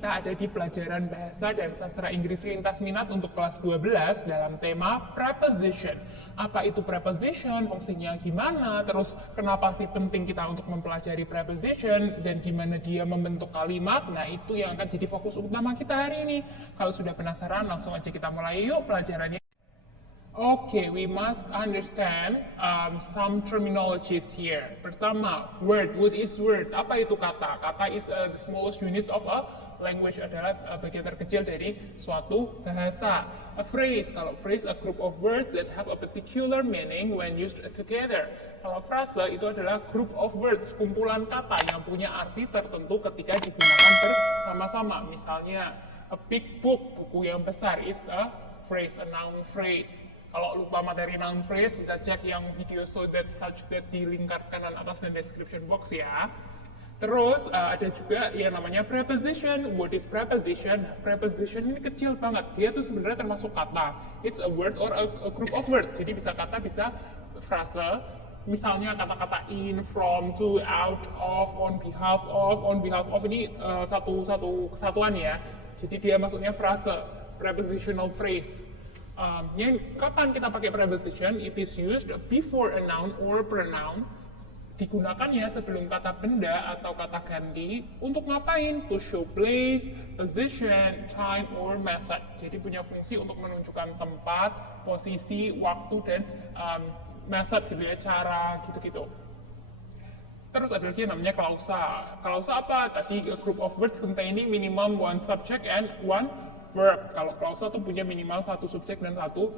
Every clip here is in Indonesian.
kita ada di pelajaran Bahasa dan Sastra Inggris Lintas Minat untuk kelas 12 dalam tema preposition. Apa itu preposition, fungsinya gimana, terus kenapa sih penting kita untuk mempelajari preposition, dan gimana dia membentuk kalimat. Nah, itu yang akan jadi fokus utama kita hari ini. Kalau sudah penasaran, langsung aja kita mulai yuk pelajarannya. Okay, we must understand some terminologies here. Pertama, word. What is word? Apa itu kata? Kata is the smallest unit of a language, adalah bagian terkecil dari suatu bahasa. A phrase. Kalau phrase, a group of words that have a particular meaning when used together. Kalau frase itu adalah group of words, kumpulan kata yang punya arti tertentu ketika digunakan bersama-sama. Misalnya, a big book, buku yang besar, is a phrase, a noun phrase. Kalau lupa materi noun phrase, bisa cek yang video so that such that di lingkar kanan atas dan description box ya. Terus ada juga yang namanya preposition. What is preposition? Preposition ini kecil banget. Dia tuh sebenarnya termasuk kata. It's a word or a group of words. Jadi bisa kata, bisa frase. Misalnya kata-kata in, from, to, out, of, on behalf of. On behalf of ini satu kesatuan ya. Jadi dia maksudnya frase, prepositional phrase. Kapan kita pakai preposition? It is used before a noun or pronoun. Digunakannya sebelum kata benda atau kata ganti. Untuk ngapain? To show place, position, time, or method. Jadi punya fungsi untuk menunjukkan tempat, posisi, waktu, dan method gitu ya, cara gitu-gitu. Terus ada lagi yang namanya klausa. Klausa apa? Tadi a group of words containing minimum one subject and one verb. Kalau klausa tuh punya minimal satu subjek dan satu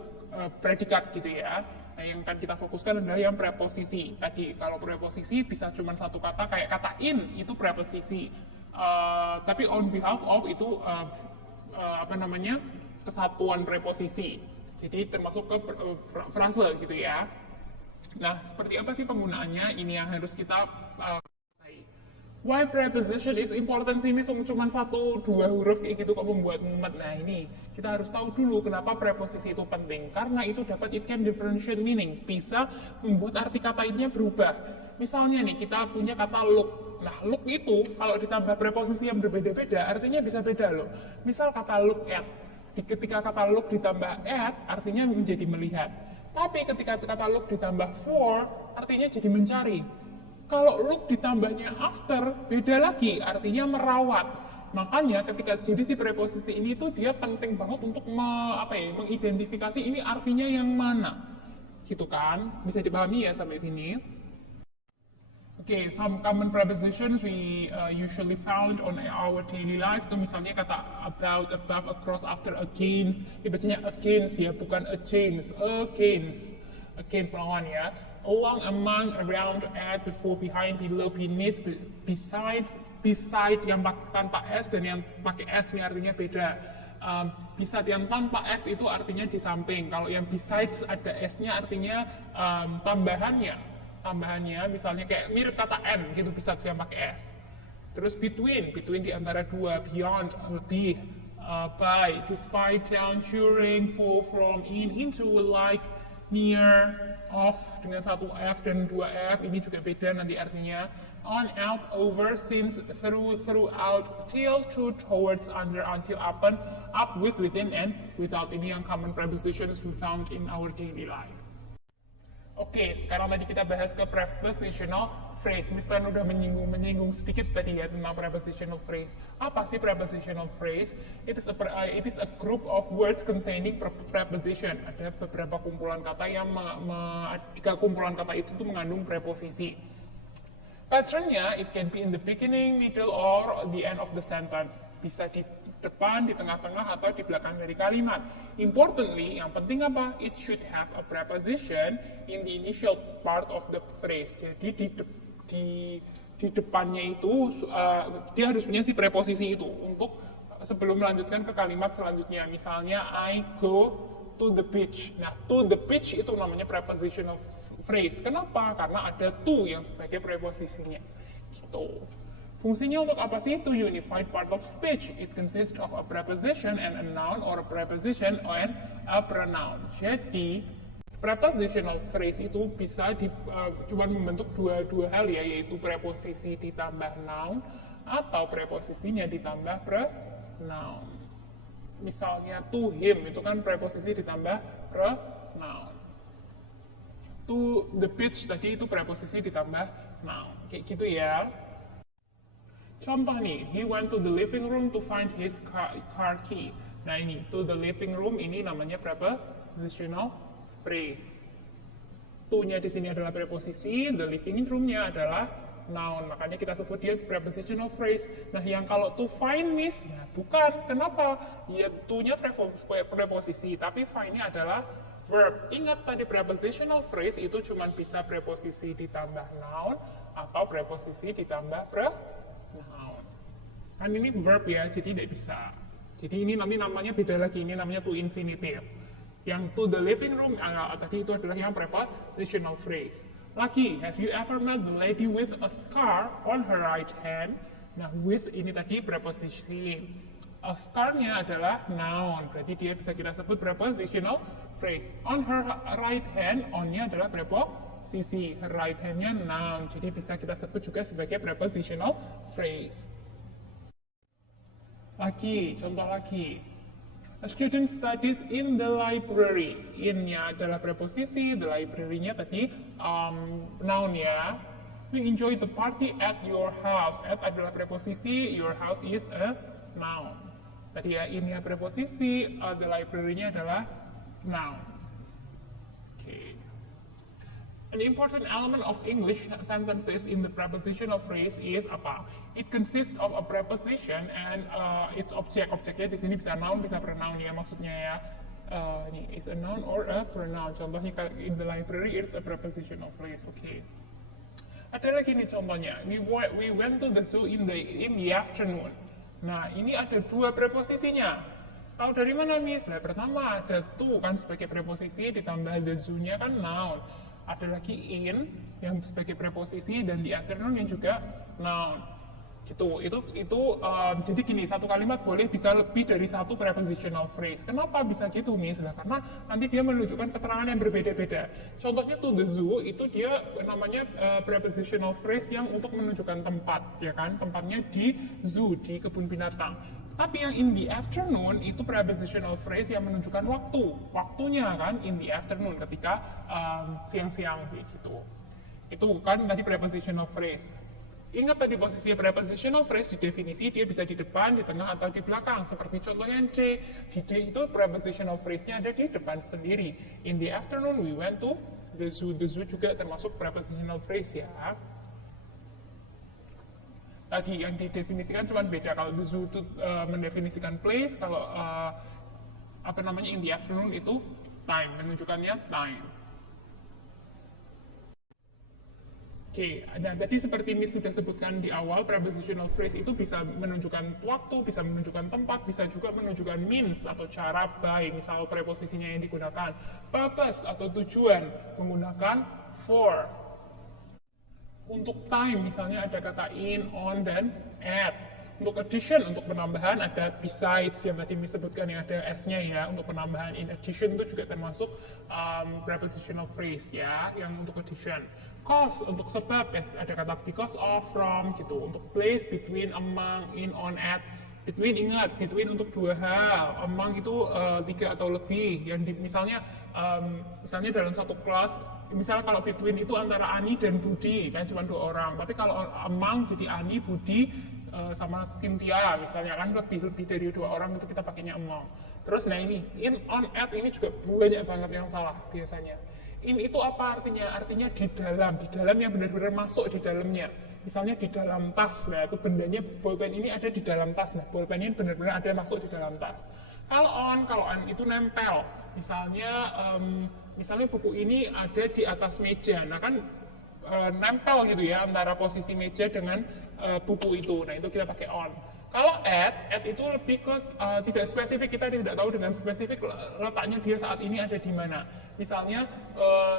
predikat gitu ya. Nah, yang akan kita fokuskan adalah yang preposisi. Tadi kalau preposisi bisa cuma satu kata, kayak kata in itu preposisi. Tapi on behalf of itu kesatuan preposisi. Jadi termasuk ke frase gitu ya. Nah, seperti apa sih penggunaannya? Ini yang harus kita why preposition is important sih, ini cuma 1-2 huruf kayak gitu kok membuat mumet. Nah, ini kita harus tahu dulu kenapa preposisi itu penting. Karena itu it can differentiate meaning, bisa membuat arti kata ini berubah. Misalnya nih, kita punya kata look. Nah, look itu kalau ditambah preposisi yang berbeda-beda, artinya bisa beda loh. Misal kata look at, ketika kata look ditambah at, artinya menjadi melihat. Tapi ketika kata look ditambah for, artinya jadi mencari. Kalau look ditambahnya after, beda lagi, artinya merawat. Makanya ketika jadi si preposisi ini tuh dia penting banget untuk mengidentifikasi ini artinya yang mana. Gitu kan? Bisa dipahami ya sampai sini? Okay, some common prepositions we usually found on our daily life. Itu misalnya kata about, above, across, after, against. Bacanya against ya, bukan against. Against. Against melawan ya. Along, among, around, at, before, behind, below, beneath, beside yang tanpa S dan yang pakai S ini artinya beda. Beside yang tanpa S itu artinya di samping. Kalau yang besides ada S-nya artinya tambahannya misalnya kayak mirip kata and gitu, besides yang pakai S. Terus between di antara dua, beyond, lebih, by, despite, down, during, for, from, in, into, like, near, off dengan satu F dan dua F, ini juga beda nanti artinya. On, out, over, since, through, throughout, till, to, towards, under, until, upon, up, with, within, and without. Ini yang common prepositions we found in our daily life. Oke, sekarang tadi kita bahas ke prepositional phrase. Mr. udah menyinggung sedikit tadi ya tentang prepositional phrase. Apa sih prepositional phrase? It is a group of words containing preposition. Ada beberapa kumpulan kata yang tiga kumpulan kata itu tuh mengandung preposisi. Patternnya, it can be in the beginning, middle, or the end of the sentence. Bisa di depan, di tengah-tengah, atau di belakang dari kalimat. Importantly, yang penting apa? It should have a preposition in the initial part of the phrase. Jadi di depannya itu, dia harus punya si preposisi itu untuk sebelum melanjutkan ke kalimat selanjutnya. Misalnya, I go to the beach. Nah, to the beach itu namanya prepositional phrase. Kenapa? Karena ada to yang sebagai preposisinya. Gitu. Fungsinya untuk apa sih? To unified part of speech. It consists of a preposition and a noun, or a preposition and a pronoun. Jadi, prepositional phrase itu bisa cuma membentuk dua hal ya, yaitu preposisi ditambah noun atau preposisinya ditambah noun. Misalnya to him itu kan preposisi ditambah pronoun. To the beach tadi itu preposisi ditambah noun. Kayak gitu ya. Contoh nih, he went to the living room to find his car key. Nah ini, to the living room ini namanya prepositional phrase. To-nya di sini adalah preposisi, the living room-nya adalah noun. Makanya kita sebut dia prepositional phrase. Nah yang kalau to find miss, ya bukan. Kenapa? Ya to-nya preposisi, tapi find-nya adalah verb. Ingat tadi prepositional phrase itu cuma bisa preposisi ditambah noun atau preposisi ditambah noun. Kan ini verb ya, jadi tidak bisa. Jadi ini nanti namanya beda lagi, ini namanya to infinitive. Yang to the living room, tadi itu adalah yang prepositional phrase. Lagi, have you ever met the lady with a scar on her right hand? Nah, with ini tadi preposisi. A scar-nya adalah noun, berarti dia bisa kita sebut prepositional phrase. On her right hand, on-nya adalah preposisi. Her right hand-nya noun, jadi bisa kita sebut juga sebagai prepositional phrase. Lagi, contoh lagi. A student studies in the library. In-nya adalah preposisi, the library-nya tadi noun ya. We enjoy the party at your house. At adalah preposisi, your house is a noun. Tadi ya, in-nya preposisi, the library-nya adalah noun. Okay. An important element of English sentences in the prepositional phrase is apa? It consists of a preposition and its object. Objeknya di sini bisa noun, bisa pronoun ya maksudnya ya. Ini is a noun or a pronoun. Contohnya in the library it's a prepositional phrase. Okay. Ada lagi nih contohnya. We went to the zoo in the afternoon. Nah ini ada dua preposisinya. Tahu dari mana Miss? Nah, pertama ada to kan sebagai preposisi ditambah the zoo-nya kan noun. Ada lagi in yang sebagai preposisi dan the afternoon yang juga noun. Gitu. Jadi gini, satu kalimat boleh bisa lebih dari satu prepositional phrase. Kenapa bisa gitu Miss? Nah, karena nanti dia menunjukkan keterangan yang berbeda-beda. Contohnya to the zoo itu dia namanya prepositional phrase yang untuk menunjukkan tempat, ya kan? Tempatnya di zoo, di kebun binatang. Tapi yang in the afternoon itu prepositional phrase yang menunjukkan waktunya kan in the afternoon ketika siang-siang gitu. Itu kan tadi prepositional phrase. Ingat tadi posisi prepositional phrase di definisi dia bisa di depan, di tengah atau di belakang. Seperti contohnya D. Di D itu prepositional phrase-nya ada di depan sendiri. In the afternoon we went to the zoo. The zoo juga termasuk prepositional phrase ya. Tadi yang didefinisikan cuma beda. Kalau the zoo itu mendefinisikan place, kalau in the afternoon itu time, menunjukkannya time. Oke, nah tadi seperti Miss sudah sebutkan di awal, prepositional phrase itu bisa menunjukkan waktu, bisa menunjukkan tempat, bisa juga menunjukkan means atau cara by, misal preposisinya yang digunakan. Purpose atau tujuan, menggunakan for. Untuk time, misalnya ada kata in, on, dan at. Untuk addition, untuk penambahan ada besides yang tadi disebutkan yang ada s-nya ya. Untuk penambahan in addition itu juga termasuk prepositional phrase ya, yang untuk addition. Cause, untuk sebab, ada kata because of, from gitu. Untuk place, between, among, in, on, at. Between, ingat, between untuk dua hal. Among itu tiga atau lebih. Yang misalnya dalam satu kelas, misalnya kalau between itu antara Ani dan Budi, kan cuma dua orang. Tapi kalau among jadi Ani, Budi, sama Cynthia misalnya kan lebih dari dua orang itu kita pakainya among. Terus nah ini in, on, at ini juga banyak banget yang salah biasanya. In itu apa artinya? Artinya di dalam yang benar-benar masuk di dalamnya. Misalnya di dalam tas, nah itu bendanya bolpen ini ada di dalam tas, nah bolpen ini benar-benar ada masuk di dalam tas. Kalau on itu nempel. Misalnya buku ini ada di atas meja, nah kan nempel gitu ya antara posisi meja dengan buku itu. Nah itu kita pakai on. Kalau at itu lebih ke tidak spesifik, kita tidak tahu dengan spesifik letaknya dia saat ini ada di mana. Misalnya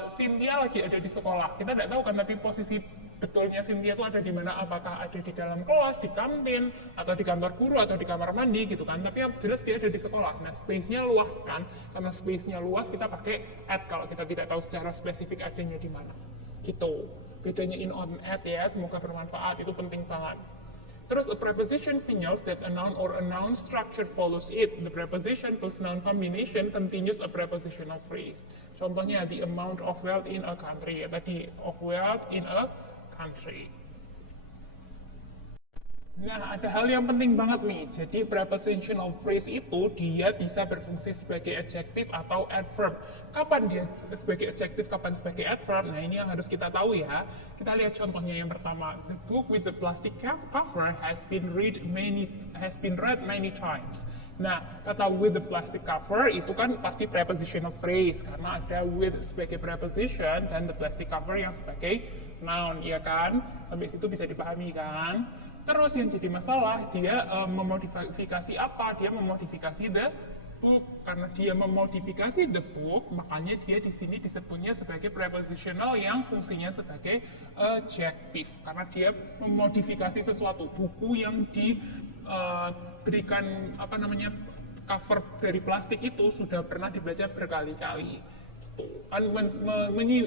Cynthia lagi ada di sekolah, kita tidak tahu kan, tapi posisi betulnya Cynthia itu ada di mana, apakah ada di dalam kelas, di kantin, atau di kantor guru, atau di kamar mandi gitu kan. Tapi yang jelas dia ada di sekolah. Nah space-nya luas kan, karena space-nya luas kita pakai at kalau kita tidak tahu secara spesifik adanya di mana. Gitu. Bedanya in, on, at ya, semoga bermanfaat, itu penting banget. Terus a preposition signals that a noun or a noun structure follows it. The preposition plus noun combination continues a prepositional phrase. Contohnya the amount of wealth in a country. Tadi of wealth in a country. Nah, ada hal yang penting banget nih. Jadi prepositional phrase itu dia bisa berfungsi sebagai adjective atau adverb. Kapan dia sebagai adjective, kapan sebagai adverb? Nah, ini yang harus kita tahu ya. Kita lihat contohnya yang pertama. The book with the plastic cover has been read many times. Nah, kata with the plastic cover itu kan pasti prepositional phrase karena ada with sebagai preposition dan the plastic cover yang sebagai noun, ya kan? Sampai situ bisa dipahami kan? Terus yang jadi masalah, dia memodifikasi apa? Dia memodifikasi the book. Karena dia memodifikasi the book, makanya dia di sini disebutnya sebagai prepositional yang fungsinya sebagai adjective. Karena dia memodifikasi sesuatu, buku yang diberikan cover dari plastik itu sudah pernah dibaca berkali-kali.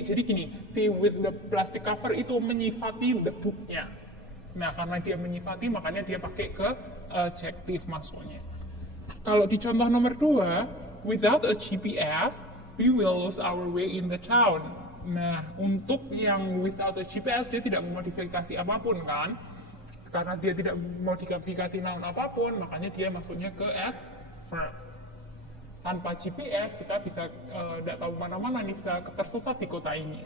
Jadi gini, si with the plastic cover itu menyifati the book-nya. Nah, karena dia menyifati, makanya dia pakai ke adjective maksudnya. Kalau di contoh nomor 2, without a GPS, we will lose our way in the town. Nah, untuk yang without a GPS, dia tidak memodifikasi apapun kan? Karena dia tidak memodifikasi noun apapun, makanya dia maksudnya ke adverb. Tanpa GPS, kita bisa tidak tahu mana-mana nih, bisa tersesat di kota ini.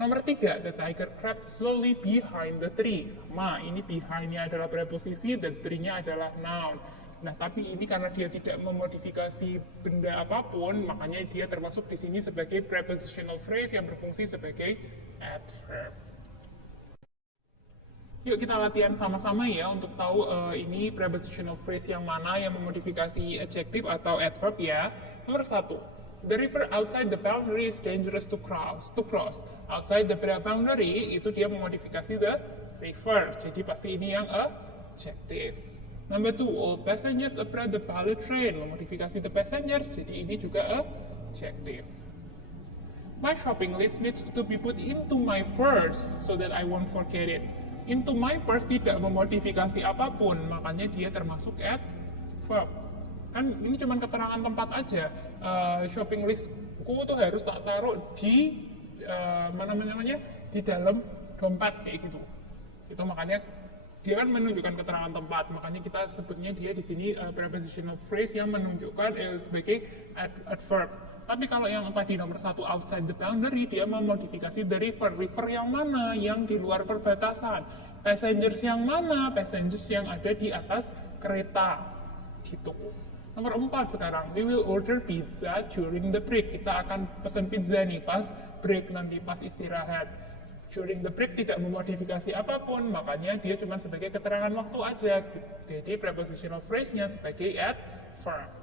Nomor 3, the tiger crept slowly behind the tree. Sama, ini behind-nya adalah preposisi, the tree-nya adalah noun. Nah, tapi ini karena dia tidak memodifikasi benda apapun, makanya dia termasuk di sini sebagai prepositional phrase yang berfungsi sebagai adverb. Yuk kita latihan sama-sama ya untuk tahu ini prepositional phrase yang mana yang memodifikasi adjective atau adverb ya. Nomor 1. The river outside the boundary is dangerous to cross. Outside the boundary itu dia memodifikasi the river. Jadi pasti ini yang adjective. Number 2, all passengers aboard the pilot train. Memodifikasi the passengers. Jadi ini juga adjective. My shopping list needs to be put into my purse so that I won't forget it. Into my purse tidak memodifikasi apapun, makanya dia termasuk adverb. Kan ini cuma keterangan tempat aja. Shopping listku tuh harus tak taruh di di dalam dompet kayak gitu. Itu makanya dia kan menunjukkan keterangan tempat, makanya kita sebutnya dia di sini prepositional phrase yang menunjukkan sebagai adverb. Tapi kalau yang tadi nomor 1 outside the boundary, dia memodifikasi the river. River yang mana? Yang di luar perbatasan. Passengers yang mana? Passengers yang ada di atas kereta. Gitu. Nomor 4 sekarang, we will order pizza during the break. Kita akan pesan pizza nih pas break nanti, pas istirahat. During the break tidak memodifikasi apapun, makanya dia cuma sebagai keterangan waktu aja. Jadi prepositional phrase-nya sebagai adverb.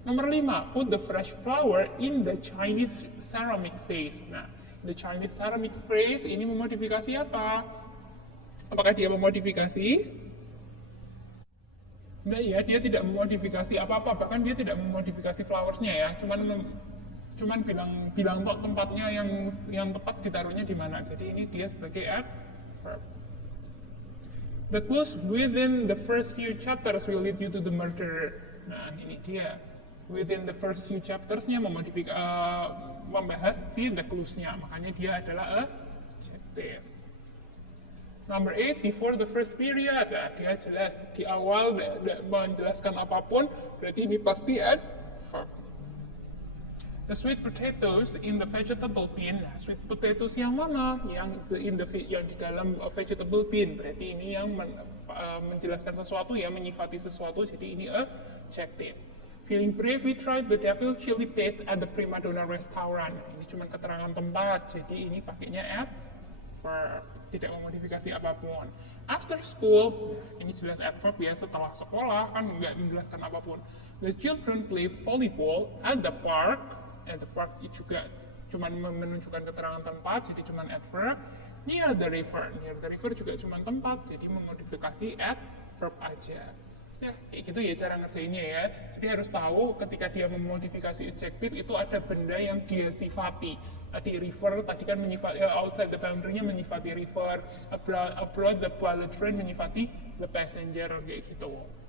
Nomor 5, put the fresh flower in the Chinese ceramic vase. Nah, the Chinese ceramic vase ini memodifikasi apa? Apakah dia memodifikasi? Nah ya, dia tidak memodifikasi apa-apa, bahkan dia tidak memodifikasi flowersnya ya, cuman bilang tok tempatnya yang tepat ditaruhnya di mana. Jadi ini dia sebagai adverb. The clues within the first few chapters will lead you to the murderer. Nah ini dia, within the first few chaptersnya membahas si the clues-nya, makanya dia adalah adjective. Number 8, before the first period, nah, dia jelas di awal menjelaskan apapun, berarti ini pasti adverb. The sweet potatoes in the vegetable bin, nah, sweet potatoes yang mana? Yang di dalam vegetable bin, berarti ini yang menjelaskan sesuatu ya, menyifati sesuatu, jadi ini adjective. Feeling brave, we tried the devil chili paste at the prima donna restaurant. Ini cuma keterangan tempat, jadi ini pakainya adverb, tidak memodifikasi apapun. After school, ini jelas adverb ya, setelah sekolah kan nggak menjelaskan apapun. The children play volleyball at the park. At the park juga cuma menunjukkan keterangan tempat, jadi cuma adverb. Near the river juga cuma tempat, jadi memodifikasi adverb aja. Ya, kayak gitu ya cara ngerjainnya ya. Jadi harus tahu ketika dia memodifikasi adjective itu ada benda yang dia sifati. Tadi river, tadi kan menyifati outside the boundary-nya menyifati river, abroad the pilot train menyifati the passenger kayak gitu.